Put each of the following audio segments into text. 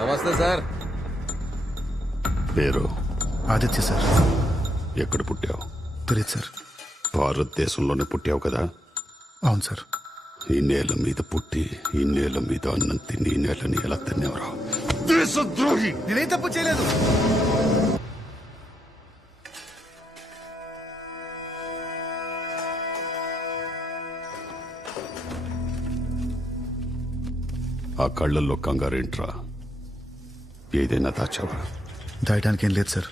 నమస్తే సార్. పేరు? ఆదిత్య సార్. ఎక్కడ పుట్టావు? తెలియదు సార్. భారతదేశంలోనే పుట్టావు కదా? అవును సార్. ఈ నేల మీద పుట్టి ఈ నేల మీద అన్నం తిని ఈ నేలని ఎలా తినేవరా? దేశద్రోహి! నేనేం తప్పు చేయలేదు? ఆ కళ్ళల్లో కంగారేంట్రా? ఏదైనా దాచావా? దాయడానికి ఏం లేదు సార్.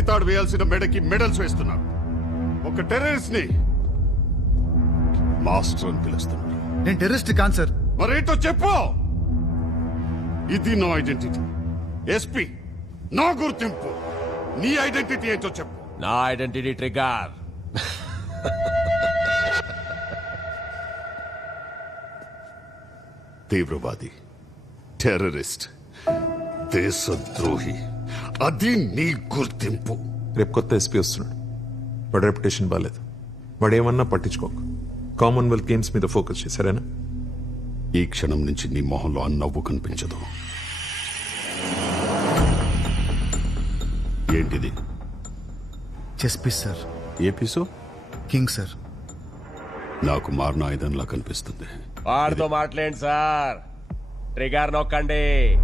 ఊరితాడు వేయాల్సిన మెడకి మెడల్స్ వేస్తున్నారు. ఒక టెర్రరిస్ట్ని మాస్టర్ అని పిలుస్తున్నారు. నేను టెర్రరిస్ట్ కాను సార్. మరేంటో చెప్పు! ఇది నా ఐడెంటిటీ. ఎస్పీ నా గుర్తింపు. నీ ఐడెంటిటీ ఏంటో చెప్పు. నా ఐడెంటిటీ ట్రిగర్ తీవ్రవాది టెర్రరిస్ట్ దేశద్రోహి. అది నీ గుర్తింపు. రేపు కొత్త ఎస్పీ వస్తున్నాడు. వాడి రెప్యుటేషన్ బాగాలేదు వాడు ఏమన్నా పట్టించుకోకు. కామన్వెల్త్ గేమ్స్ మీద ఫోకస్ చేశారేనా ఈ క్షణం నుంచి నీ మొహంలో ఆ నవ్వు కనిపించదు. ఏంటిది? చెస్ పీస్ సార్ ఏ పీసు కింగ్ సార్ నాకు మారిన ఆయుధంలా కనిపిస్తుంది. వాడితో మాట్లాడండి సార్. ట్రిగర్ నొక్కండి.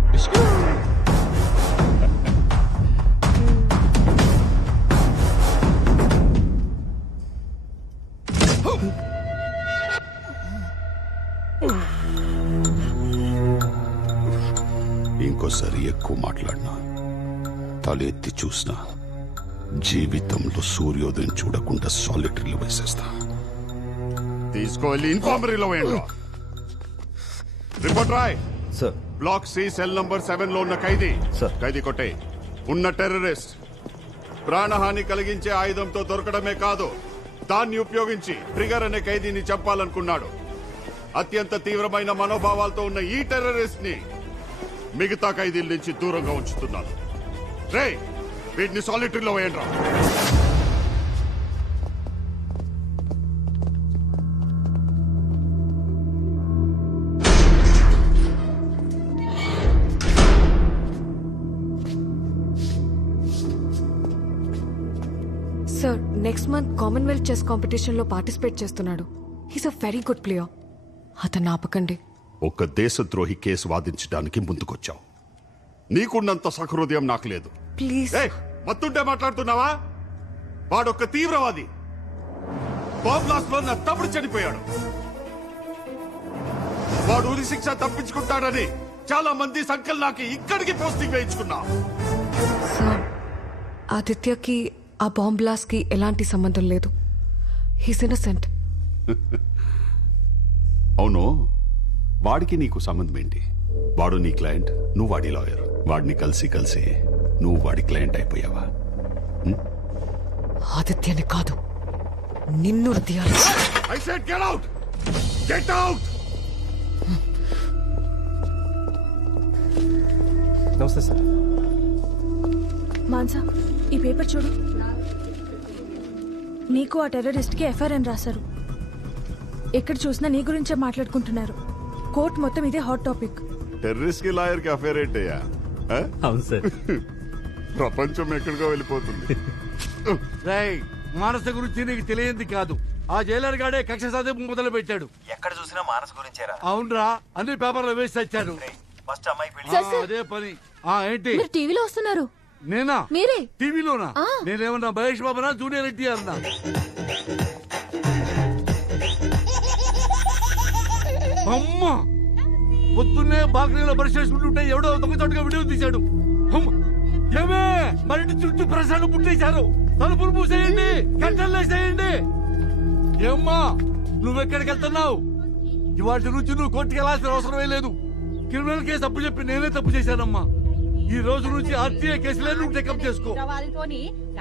ఇంకోసారి ఎక్కువ మాట్లాడినా తల ఎత్తి చూసినా జీవితంలో సూర్యోదయం చూడకుండా సాలిటరీలో వేసేస్తా. తీసుకోవాలి ఇన్ఫార్మరీలో వేయండి. Report Roy. Sir block C cell number సెవెన్లో ఉన్న ఖైదీ. సార్. ఖైదీ కొట్టే. ఉన్న టెర్రరిస్ట్ ప్రాణహాని కలిగించే ఆయుధంతో దొరకడమే కాదు దాన్ని ఉపయోగించి ట్రిగర్ అనే ఖైదీని చంపాలనుకున్నాడు. అత్యంత తీవ్రమైన మనోభావాలతో ఉన్న ఈ టెర్రరిస్ట్ని మిగతా ఖైదీల నుంచి దూరంగా ఉంచుతున్నాను. రే వీటిని సాలిటరీలో వేయండి రా sir next month Commonwealth chess కాంపిటీషన్లో పార్టిసిపేట్ చేస్తున్నాడు. He's a very good player అతను ఆపకండి. ఒక దేశద్రోహి కేసు వాదించడానికి ముందుకొచ్చావు. నీకున్నంత సహృదయం నాకు లేదు. ప్లీజ్. మత్తుంటే మాట్లాడుతున్నావా? వాడొక్క తీవ్రవాది. లో నా తమ్ముడు చనిపోయాడు. వాడు ఉరి శిక్ష తప్పించుకుంటాడని చాలా మంది సంకల్ నాకు ఇక్కడికి పోస్టింగ్ వేయించుకున్నా. ఆదిత్యకి ఆ బాంబ్ బ్లాస్ట్కి ఎలాంటి సంబంధం లేదు. He's innocent. అవును. వాడికి నీకు సంబంధం ఏంటి? వాడు నీ క్లయింట్ నువ్వు వాడి లాయర్. వాడిని కలిసి కలిసి నువ్వు వాడి క్లయింట్ అయిపోయావా? ఆదిత్యని కాదు నిన్ను నమస్తే సార్. మాన్సా ఈ పేపర్ చూడు. నీకు ఆ టెర్రరిస్ట్కి ఎఫ్ఐఆర్ అని రాశారు. ఎక్కడ చూసినా నీ గురించే మాట్లాడుకుంటున్నారు. కోర్ట్ మొత్తం ఇదే హాట్ టాపిక్ టెర్రరిస్ట్కి లాయర్కి అఫేర్ ఏంటయ్యా? ఆ? అవును సార్. ప్రపంచం ఎక్కడికో వెళ్ళిపోతుంది. రేయ్ మానస గురించి నీకు తెలియంది కాదు. ఆ జైలర్ గాడే కక్ష సాధింపు మొదలు పెట్టాడు ఎక్కడ చూసినా మానస్ గురించేరా అవునరా అన్ని పేపర్లు వేసి తెచ్చాడు. ఫస్ట్ అమ్మాయి పెళ్ళి. ఆ, అదే పని. ఆ ఏంటి? మీరు టీవీలో వస్తున్నారు. నేనా? మీరే? టీవీలోనా? నేనేమన్నా మహేష్ బాబునా జూనియర్ ఎన్టీఆర్ అమ్మ. పొద్దున్నే బాల్కనీలో బ్రష్ చేసుకుంటుంటే ఎవడో దొంగచాటుగా వీడియో తీశాడు. అమ్మ. ఏమే? మరి ఇంటి చుట్టూ ప్రశ్నలు పుట్టేశారు. తలుపులు మూసేయండి కట్టెలు వేసేయండి. ఏమ్మా నువ్వెక్కడికి వెళ్తున్నావు? ఇవాటి నుంచి నువ్వు కోర్టుకి వెళ్ళాల్సిన అవసరమే లేదు. క్రిమినల్ కేసు తప్పు చెప్పి నేనే తప్పు చేశానమ్మా. ఈ రోజు నుంచి ఆర్టీఐ కేసులే నువ్వు టెకప్ చేసుకో.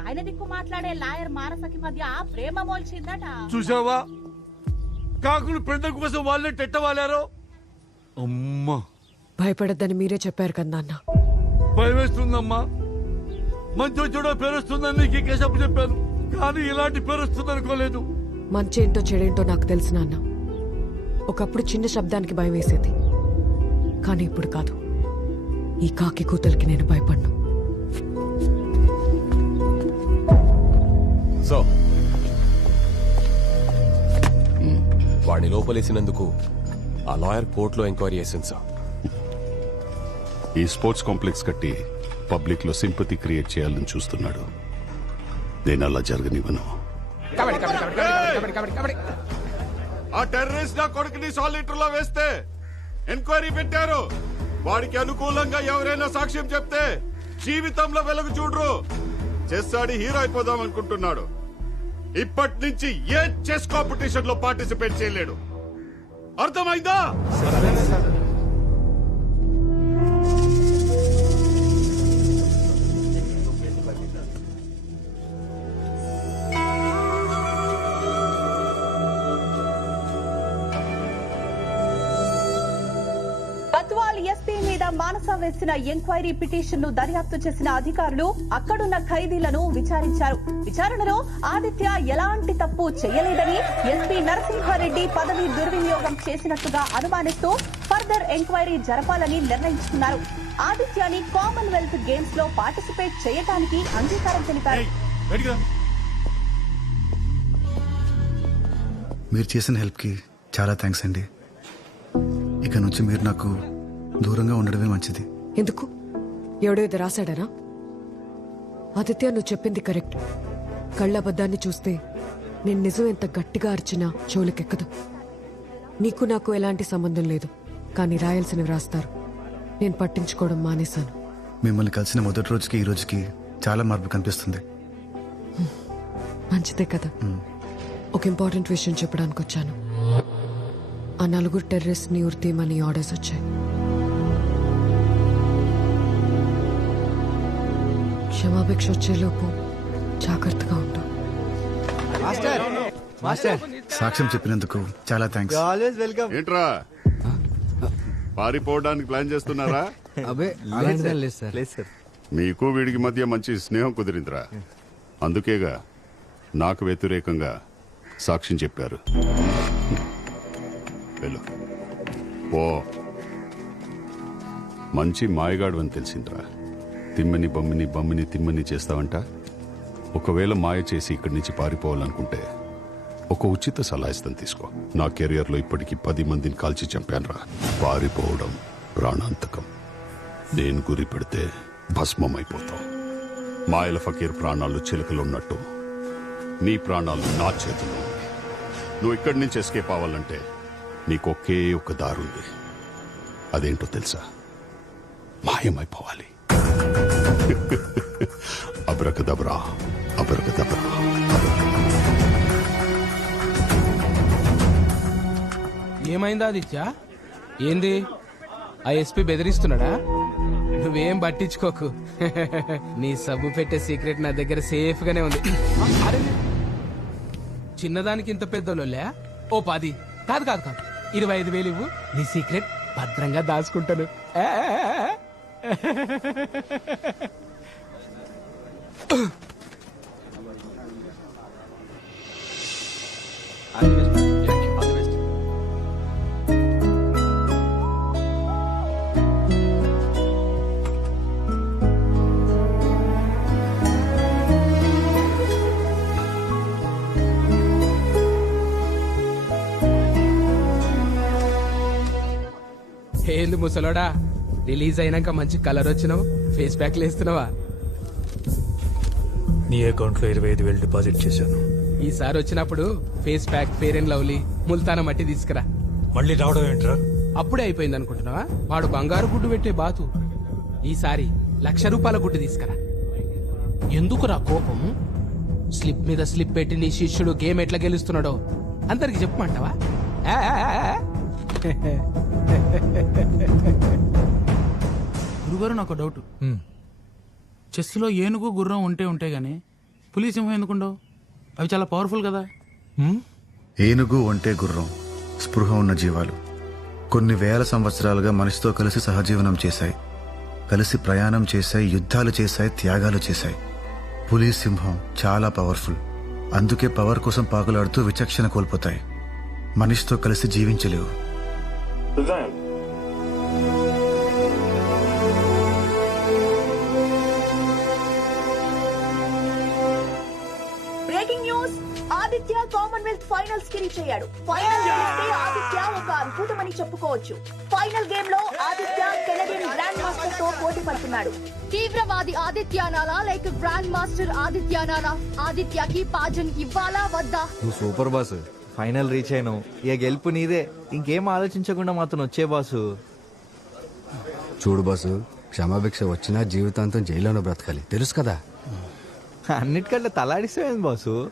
ఆయన దిక్కు మాట్లాడే లాయర్ మానసకి మధ్య ప్రేమ మోల్చిందట. చూసావా కాకులు పెండ కోసం వాళ్ళే టెట్టవాలారో అమ్మా. భయపడద్దని మీరే చెప్పారు కదా నాన్న. భయమేస్తుందమ్మా. మంచి చెడో పేరు వస్తుందని నీకు ఈ కేసు అప్పు చెప్పాను. కానీ ఇలాంటి పేరు వస్తుంది అనుకోలేదు మంచి ఏంటో చెడేంటో నాకు తెలుసు నాన్న. ఒకప్పుడు చిన్న శబ్దానికి భయం వేసేది కానీ ఇప్పుడు కాదు. ఈ కాకి కూతలకి నేను భయపడ్ను. సో వాడిని లోపలేసినందుకు ఆ లాయర్ కోర్టులో ఎంక్వైరీ చేసింది సార్. ఈ స్పోర్ట్స్ కాంప్లెక్స్ కట్టి పబ్లిక్లో సింపతి క్రియేట్ చేయాలని చూస్తున్నాడు. నేను అలా జరగనివ్వను. ఆ టెర్రరిస్ట్ నా కొడుకుని సాలిటర్లో వేస్తే ఎంక్వైరీ పెట్టారు. వాడికి అనుకూలంగా ఎవరైనా సాక్ష్యం చెప్తే జీవితంలో వెలుగు చూడరు. చేస్తాడి హీరో అయిపోదాం అనుకుంటున్నాడు. ఇప్పటి నుంచి ఏ చెస్ కాంపిటీషన్లో పార్టిసిపేట్ చేయలేడు. అర్థమైందా? మానస వేసిన ఎంక్వైరీ పిటిషన్ను దర్యాప్తు చేసిన అధికారులు అక్కడున్న ఖైదీలను విచారించారు. విచారణలో ఆదిత్య ఎలాంటి తప్పు చేయలేదని ఎస్పీ నరసింహారెడ్డి పదవి దుర్వినియోగం చేసినట్టుగా అనుమానిస్తూ ఫర్దర్ ఎంక్వైరీ జరపాలని నిర్ణయించుకున్నారు. ఆదిత్యని కామన్వెల్త్ గేమ్స్లో పార్టిసిపేట్ చేయడానికి అంగీకారం తెలిపారు. మీరు చేసిన హెల్ప్కి చాలా థ్యాంక్స్ అండి. ఇక నుంచి మీరు నాకు దూరంగా ఉండడమే మంచిది. ఎందుకు? ఎవడో ఇది రాశాడనా? ఆదిత్య నువ్వు చెప్పింది కరెక్ట్. కళ్ళబద్దాన్ని చూస్తే నేను నిజం ఎంత గట్టిగా అరిచినా చెవులకెక్కదు. నీకు నాకు ఎలాంటి సంబంధం లేదు కానీ రాయాల్సినవి రాస్తారు. నేను పట్టించుకోవడం మానేశాను. మిమ్మల్ని కలిసిన మొదటి రోజుకి ఈ రోజుకి చాలా మార్పు కనిపిస్తుంది. మంచిదే కదా. ఒక ఇంపార్టెంట్ విషయం చెప్పడానికి వచ్చాను. ఆ నలుగురు టెర్రరిస్ట్ని ఉరితీయమని ఆర్డర్స్ వచ్చాయి. క్షమాభిక్ష వచ్చేలోపు జాగ్రత్తగా ఉంటాం సాక్ష్యం చెప్పినందుకు చాలా థ్యాంక్స్ ఏంట్రా? పారిపోవడానికి ప్లాన్ చేస్తున్నారా? మీకు వీడికి మధ్య మంచి స్నేహం కుదిరిందిరా. అందుకేగా నాకు వ్యతిరేకంగా సాక్ష్యం చెప్పారు. వెళ్ళు. ఓ మంచి మాయగాడు అని తెలిసిందిరా. తిమ్మని బమ్మిని బమ్మిని తిమ్మని చేస్తావంట? ఒకవేళ మాయ చేసి ఇక్కడి నుంచి పారిపోవాలనుకుంటే ఒక ఉచిత సలహా ఇస్తాను తీసుకో. నా కెరియర్లో ఇప్పటికీ ఇప్పటికి పది మందిని కాల్చి చంపానురా. పారిపోవడం ప్రాణాంతకం. నేను గురి పెడితే భస్మం మాయల ఫకీర్ ప్రాణాలు చిలకలున్నట్టు. నీ ప్రాణాలు నా చేతుల్లో నువ్వు ఇక్కడి నుంచి ఎస్కేప్ అవ్వాలంటే నీకు ఒకే ఒక దారుంది. అదేంటో తెలుసా? మాయమైపోవాలి. అబ్రకదబ్రా అబ్రకదబ్రా ఏమైందా ఆదిత్య? ఏంది? ఆ ఎస్పీ బెదిరిస్తున్నాడా? నువ్వేం పట్టించుకోకు. నీ సబ్బు పెట్టే సీక్రెట్ నా దగ్గర సేఫ్ గానే ఉంది. అరే చిన్నదానికి ఇంత పెద్దోళ్ళే ఓ పది. కాదు కాదు కాదు. ఇరవై ఐదు వేలు ఇవ్వు. నీ సీక్రెట్ భద్రంగా దాచుకుంటాను. ఏంది ముసలోడా. రిలీజ్ అయినాక మంచి కలర్ వచ్చినావు ఫేస్ ప్యాక్లు వేస్తున్నావా నీ అకౌంట్లో ఇరవై ఐదు వేలు డిపాజిట్ చేశాను. ఈసారి వచ్చినప్పుడు face pack fair and lovely ముల్తాన మట్టి తీసుకురా. మళ్ళీ రావడం ఏంట్రా? అప్పుడే అయిపోయింది అనుకుంటున్నావా? వాడు బంగారు గుడ్డు పెట్టే బాతు. ఈసారి లక్ష రూపాయల గుడ్డు తీసుకురా. ఎందుకురా కోపం? స్లిప్ మీద స్లిప్ పెట్టి నీ శిష్యుడు గేమ్ ఎట్లా గెలుస్తున్నాడో అందరికి చెప్పమంటావా. గురుగారు నాకు డౌట్ చెస్లో ఏనుగు గుర్రం ఉంటే ఉంటే గానీ పులి సింహం ఎందుకుండవు? అవి చాలా పవర్ఫుల్ కదా. ఏనుగు ఒంటే గుర్రం స్పృహ ఉన్న జీవాలు కొన్ని వేల సంవత్సరాలుగా మనిషితో కలిసి సహజీవనం చేశాయి. కలిసి ప్రయాణం చేశాయి యుద్ధాలు చేశాయి త్యాగాలు చేశాయి. పులి సింహం చాలా పవర్ఫుల్ అందుకే పవర్ కోసం పాకులాడుతూ విచక్షణ కోల్పోతాయి. మనిషితో కలిసి జీవించలేవు. ఆదిత్య కామన్వెల్త్ ఫైనల్స్కి రీచ్ అయ్యాడు. ఫైనల్ గెలిస్తే ఆదిత్య ఒక అద్భుతమని చెప్పుకోవచ్చు. ఫైనల్ గేమ్లో ఆదిత్య కెనడియన్ గ్రాండ్ మాస్టర్తో పోటీ పడుతున్నాడు. తీవ్రవాది ఆదిత్యానాలా లేక గ్రాండ్ మాస్టర్ ఆదిత్యానాలా ఆదిత్యకి పాజన్ ఇవ్వాలా వద్దా? నువ్వు సూపర్ బాసు. ఫైనల్ రీచ్ అయినావు. ఇక గెలుపు నీదే. ఇంకేం ఆలోచించకుండా మాత్రం వచ్చే బాసు. చూడు బాసు క్షమాభిక్ష వచ్చినా జీవితాంతం జైల్లోనే బ్రతకాలి. తెలుసు కదా? అన్నిటికంటే తలాడిస్తావేంది బాసు?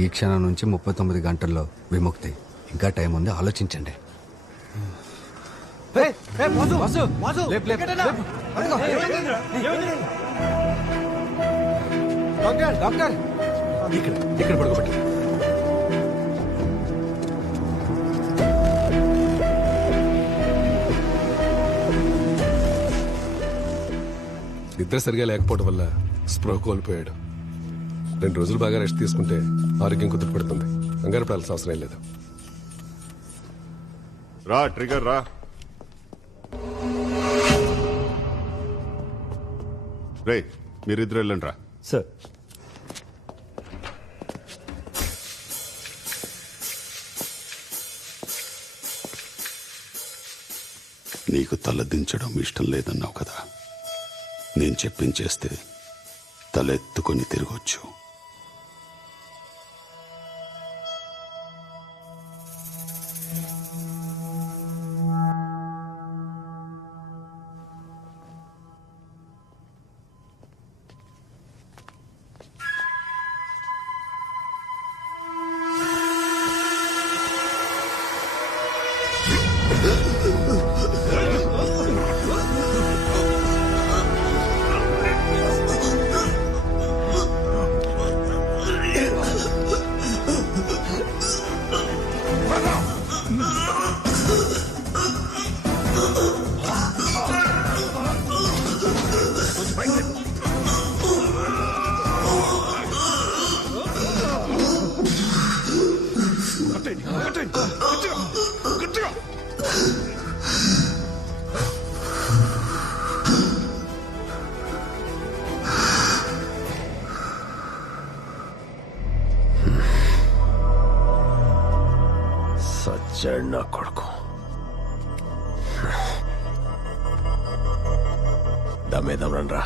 ఈ క్షణం నుంచి ముప్పై తొమ్మిది గంటల్లో విముక్తి. ఇంకా టైం ఉంది ఆలోచించండి. Doctor doctor. ఇక్కడ ఇక్కడ పడుకోబెట్టి. నిద్ర సరిగా లేకపోవడం వల్ల స్పృహ కోల్పోయాడు. రెండు రోజులు బాగా రెస్ట్ తీసుకుంటే ఆరోగ్యం కుదుటపడుతుంది. కంగారు పడాల్సిన అవసరం లేదు. రా ట్రిగర్ రా. రే మీరిద్దరు వెళ్ళండి రా. సార్. నీకు తలదించడం ఇష్టం లేదన్నావు కదా. నేను చెప్పించేస్తే తలెత్తుకొని తిరగొచ్చు. సచ్చాడు నా కొడుకు. దమ్మేదం రండ్రా.